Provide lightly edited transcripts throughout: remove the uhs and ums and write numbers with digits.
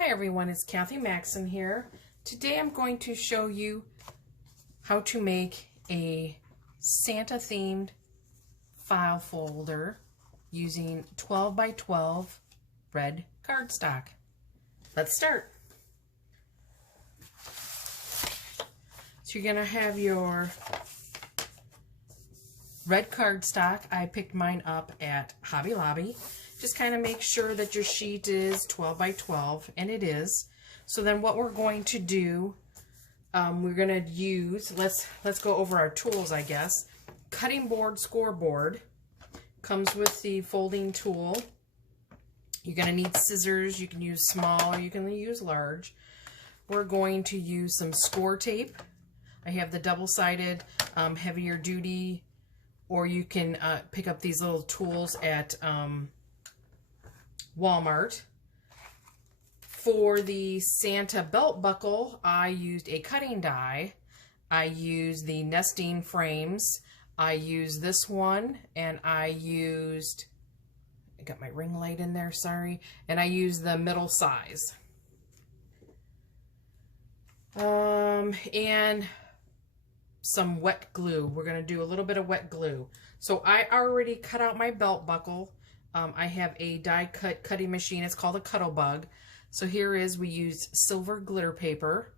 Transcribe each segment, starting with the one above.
Hi everyone, it's Kathy Maxon here. Today I'm going to show you how to make a Santa themed file folder using 12 by 12 red cardstock. Let's start. So you're going to have your red cardstock. I picked mine up at Hobby Lobby. Just kind of make sure that your sheet is 12 by 12, and it is. So then what we're going to do, we're going to use, let's go over our tools, I guess. Cutting board, scoreboard comes with the folding tool. You're going to need scissors. You can use small or you can use large. We're going to use some Scor tape. I have the double-sided, heavier duty, or you can pick up these little tools at Walmart. For the Santa belt buckle, I used a cutting die. I used the nesting frames. I used this one, and I got my ring light in there, sorry, and I used the middle size. And some wet glue. We're going to do a little bit of wet glue. So I already cut out my belt buckle. I have a die cut cutting machine. It's called a Cuttlebug. So here is, we used silver glitter paper.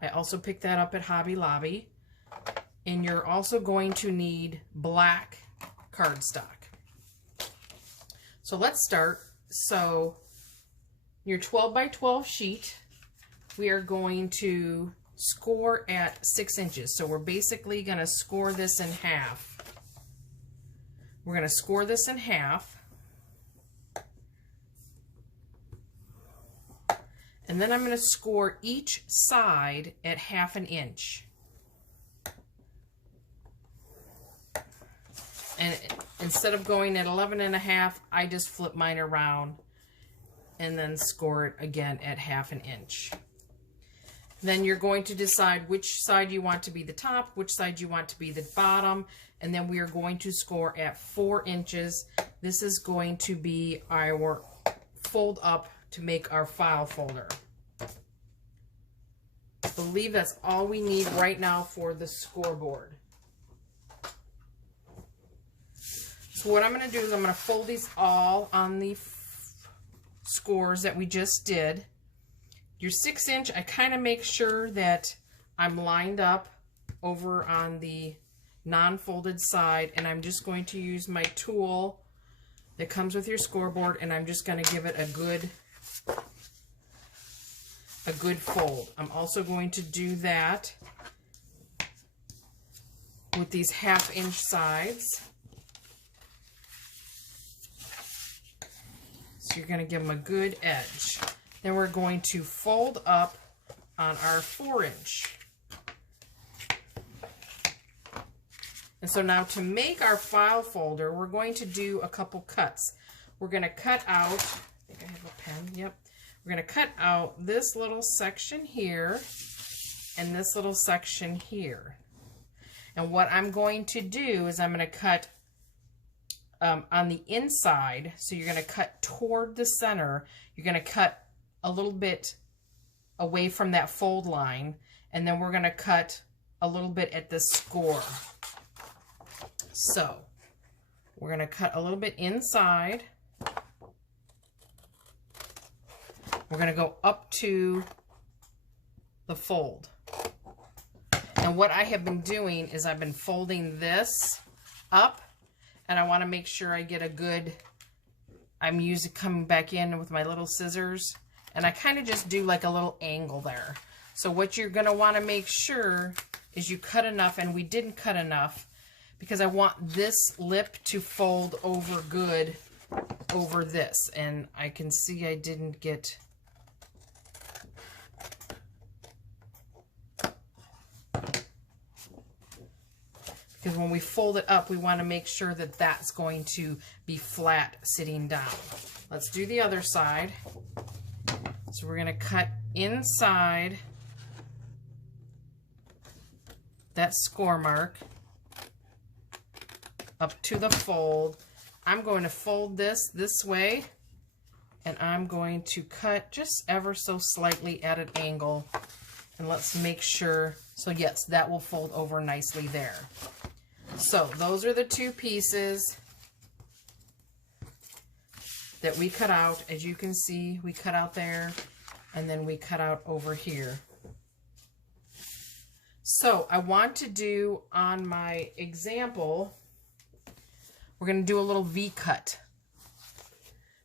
I also picked that up at Hobby Lobby. And you're also going to need black cardstock. So let's start. So your 12 by 12 sheet, we are going to score at 6 inches. So we're basically going to score this in half. We're going to score this in half. And then I'm going to score each side at 1/2 inch. And instead of going at 11.5, I just flip mine around and then score it again at 1/2 inch. Then you're going to decide which side you want to be the top, which side you want to be the bottom, and then we are going to score at 4 inches. This is going to be our fold up to make our file folder. I believe that's all we need right now for the scoreboard. So what I'm going to do is I'm going to fold these all on the scores that we just did. Your 6 inch, I kind of make sure that I'm lined up over on the non-folded side, and I'm just going to use my tool that comes with your scoreboard, and I'm just going to give it a good fold. I'm also going to do that with these 1/2 inch sides. So you're going to give them a good edge. Then we're going to fold up on our 4 inch. And so now to make our file folder, we're going to do a couple cuts. We're going to cut out, I think I have a pen, yep. We're going to cut out this little section here and this little section here. And what I'm going to do is I'm going to cut on the inside. So you're going to cut toward the center. You're going to cut a little bit away from that fold line. And then we're going to cut a little bit at the score. So we're going to cut a little bit inside. We're going to go up to the fold. And what I have been doing is I've been folding this up, and I want to make sure I get a good, I'm coming back in with my little scissors, and I kind of just do like a little angle there. So what you're going to want to make sure is you cut enough, and we didn't cut enough, because I want this lip to fold over good over this. And I can see I didn't get... Because when we fold it up, we want to make sure that that's going to be flat sitting down. Let's do the other side. So we're going to cut inside that score mark up to the fold. I'm going to fold this way And I'm going to cut just ever so slightly at an angle. And let's make sure, so yes, that will fold over nicely there. So those are the two pieces that we cut out. As you can see, we cut out there, and then we cut out over here. So I want to do on my example, we're going to do a little V-cut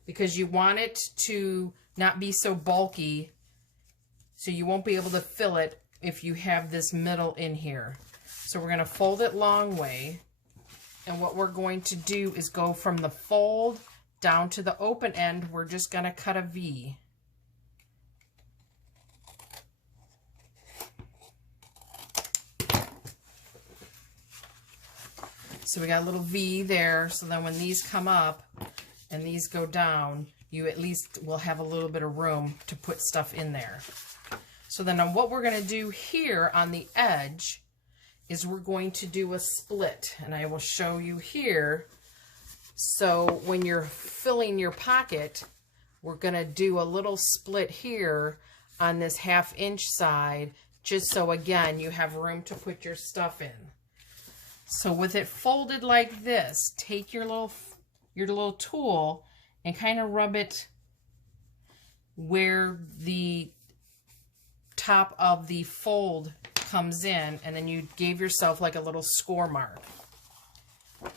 because you want it to not be so bulky, so you won't be able to fill it if you have this middle in here. So we're going to fold it long way, and what we're going to do is go from the fold down to the open end. We're just going to cut a V. So we got a little V there, so then when these come up and these go down, you at least will have a little bit of room to put stuff in there. So then what we're going to do here on the edge is we're going to do a split, and I will show you here. So when you're filling your pocket, we're going to do a little split here on this 1/2 inch side, just so again you have room to put your stuff in. So with it folded like this, take your little tool and kind of rub it where the top of the fold comes in, and then you gave yourself like a little score mark.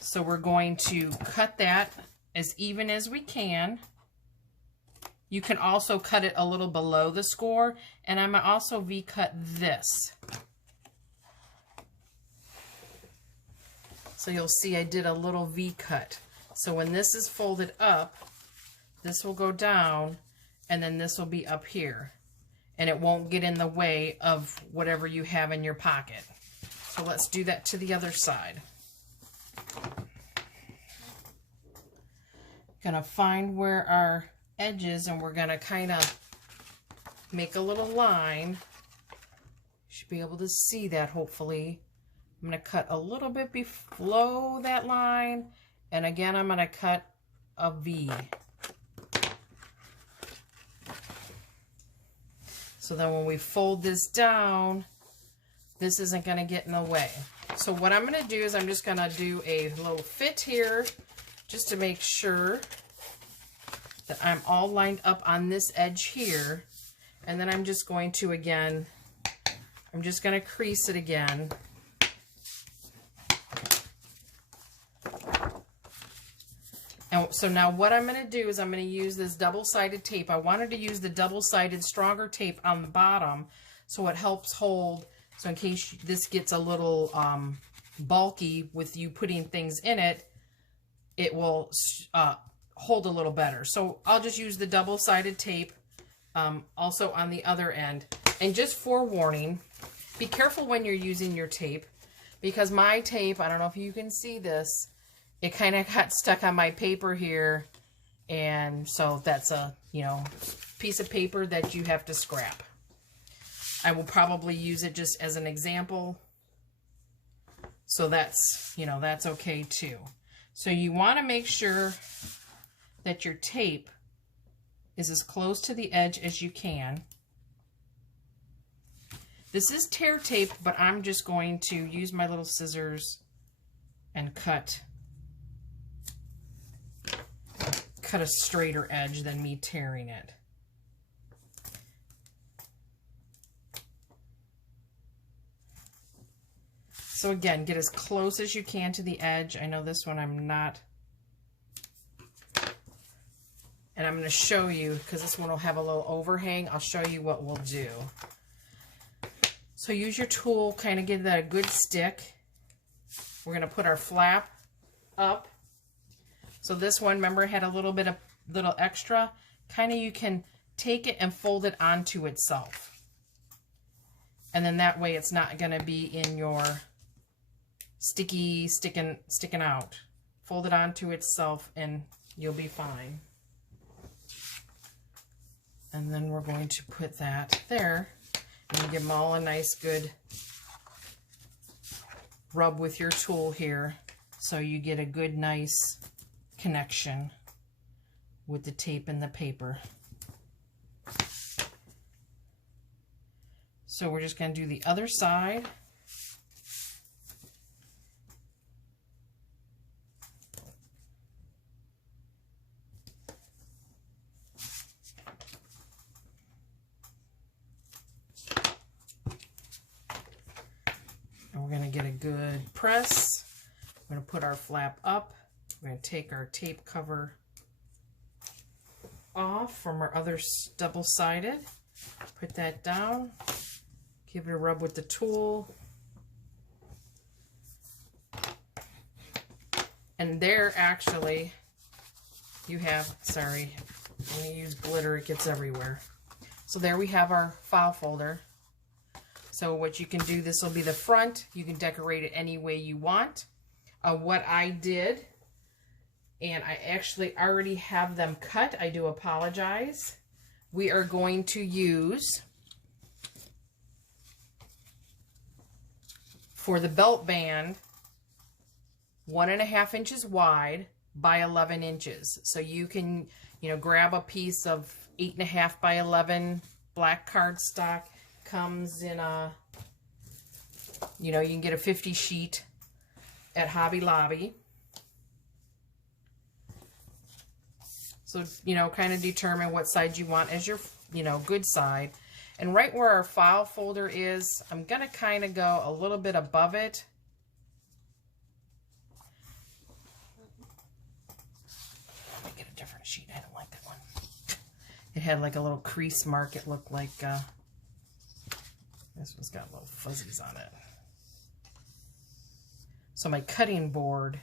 So we're going to cut that as even as we can. You can also cut it a little below the score, and I'm gonna also V-cut this. So you'll see I did a little V-cut. So when this is folded up, this will go down, and then this will be up here. And it won't get in the way of whatever you have in your pocket. So let's do that to the other side. Gonna find where our edge is, and we're gonna kind of make a little line. You should be able to see that, hopefully. I'm going to cut a little bit below that line, and again I'm going to cut a V. So then when we fold this down, this isn't going to get in the way. So what I'm going to do is I'm just going to do a little fit here just to make sure that I'm all lined up on this edge here, and then I'm just going to again, I'm just going to crease it again. And so now what I'm going to do is I'm going to use this double-sided tape. I wanted to use the double-sided stronger tape on the bottom so it helps hold, so in case this gets a little bulky with you putting things in it, it will hold a little better. So I'll just use the double-sided tape also on the other end. And just forewarning, be careful when you're using your tape, because my tape, I don't know if you can see this, it kind of got stuck on my paper here, and so that's a, piece of paper that you have to scrap. I will probably use it just as an example, so that's, that's okay too. So you want to make sure that your tape is as close to the edge as you can. This is tear tape, but I'm just going to use my little scissors and cut a straighter edge than me tearing it. So again, get as close as you can to the edge. I know this one I'm not. And I'm going to show you, because this one will have a little overhang, I'll show you what we'll do. So use your tool, kind of give that a good stick. We're going to put our flap up. So this one, remember, had a little extra. Kind of you can take it and fold it onto itself. And then that way it's not going to be in your sticking out. Fold it onto itself and you'll be fine. And then we're going to put that there and give them all a nice good rub with your tool here so you get a good nice connection. with the tape and the paper. So we're just going to do the other side. And we're going to get a good press. We're going to put our flap up. We're going to take our tape cover off from our other double-sided. Put that down. Give it a rub with the tool. And there actually you have, sorry, I'm going to use glitter, it gets everywhere. So there we have our file folder. So what you can do, this will be the front. You can decorate it any way you want. What I did, and I actually already have them cut, I do apologize. We are going to use, for the belt band, 1.5 inches wide by 11 inches. So you can, grab a piece of 8.5 by 11 black cardstock. Comes in a, you can get a 50 sheet at Hobby Lobby. So, kind of determine what side you want as your, good side. And right where our file folder is, I'm going to kind of go a little bit above it. Let me get a different sheet. I don't like that one. It had like a little crease mark. It looked like, this one's got little fuzzies on it. So my cutting board,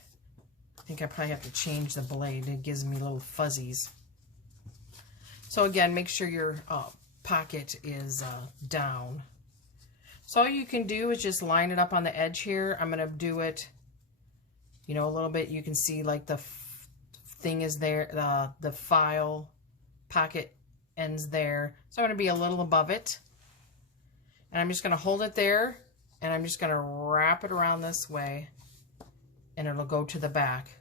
I think I probably have to change the blade. It gives me little fuzzies. So again, make sure your pocket is down. So all you can do is just line it up on the edge here. I'm going to do it, a little bit. You can see like the thing is there, the file pocket ends there. So I'm going to be a little above it. And I'm just going to hold it there, and I'm just going to wrap it around this way, and it'll go to the back.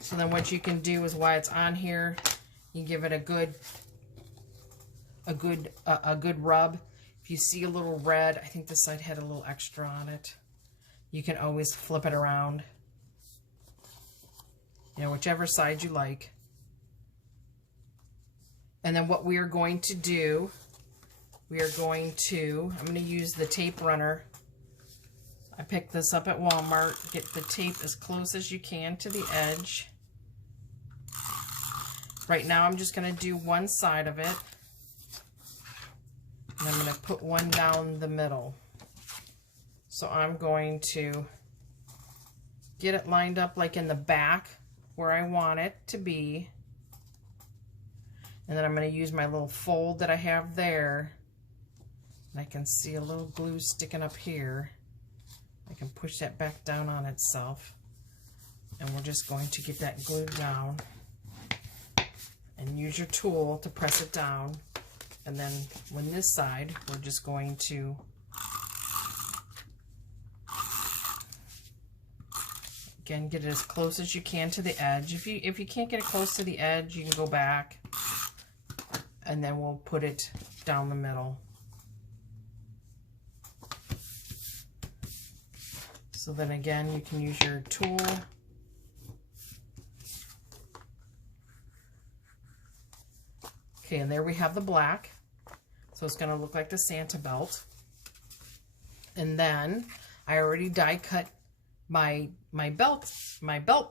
So then what you can do is, while it's on here, you give it a good rub. If you see a little red, I think this side had a little extra on it. You can always flip it around, whichever side you like. And then what we are going to do, I'm going to use the tape runner. I picked this up at Walmart. Get the tape as close as you can to the edge. Right now I'm just going to do one side of it. And I'm going to put one down the middle. So I'm going to get it lined up like in the back where I want it to be. And then I'm going to use my little fold that I have there. And I can see a little glue sticking up here. I can push that back down on itself. And we're just going to get that glued down. And use your tool to press it down. And then when this side, we're just going to again get it as close as you can to the edge. If you can't get it close to the edge, you can go back. And then we'll put it down the middle. So then again, you can use your tool. Okay, and there we have the black. So it's going to look like the Santa belt. And then I already die cut my belt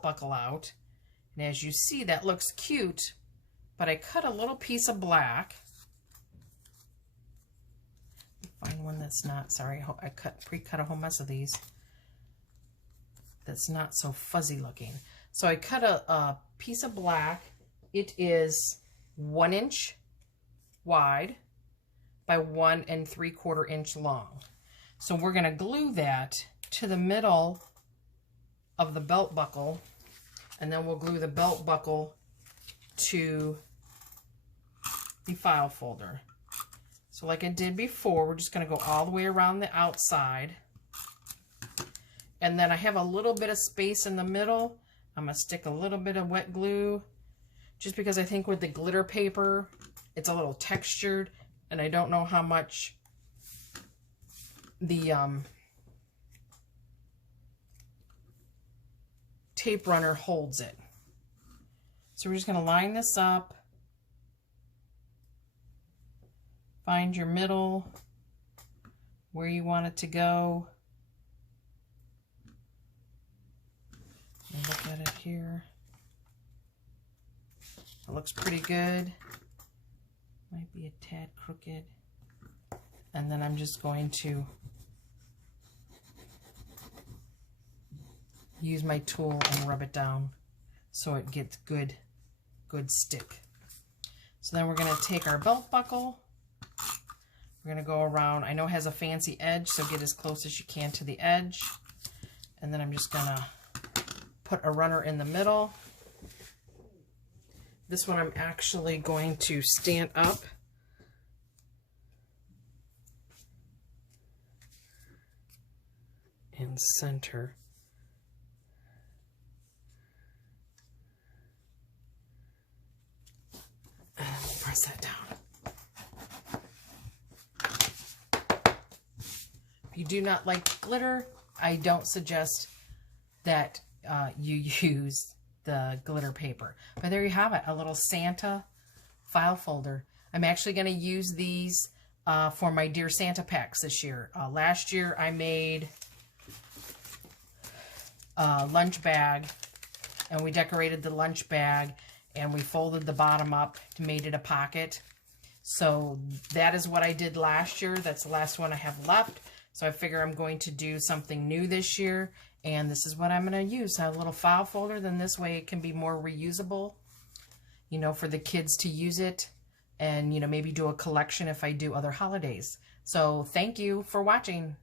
buckle out. And as you see, that looks cute. But I cut a little piece of black. Find one that's not, sorry, I pre-cut a whole mess of these. That's not so fuzzy looking. So I cut a piece of black. It is 1 inch wide by 1 3/4 inch long. So we're going to glue that to the middle of the belt buckle, and then we'll glue the belt buckle to the file folder. So like I did before, we're just going to go all the way around the outside. And then I have a little bit of space in the middle. I'm going to stick a little bit of wet glue just because I think with the glitter paper, it's a little textured, and I don't know how much the tape runner holds it. So we're just going to line this up, find your middle, where you want it to go. And look at it here. It looks pretty good. Might be a tad crooked. And then I'm just going to use my tool and rub it down so it gets good stick. So then we're going to take our belt buckle. We're going to go around. I know it has a fancy edge, so get as close as you can to the edge. And then I'm just going to put a runner in the middle. This one I'm actually going to stand up and center. And press that down. If you do not like glitter, I don't suggest that you use the glitter paper. But there you have it, a little Santa file folder. I'm actually going to use these for my Dear Santa packs this year. Last year I made a lunch bag, and we decorated the lunch bag, and we folded the bottom up to made it a pocket. So that is what I did last year. That's the last one I have left. So I figure I'm going to do something new this year, and this is what I'm going to use. A little file folder, then this way it can be more reusable, you know, for the kids to use it, and, you know, maybe do a collection if I do other holidays. So thank you for watching.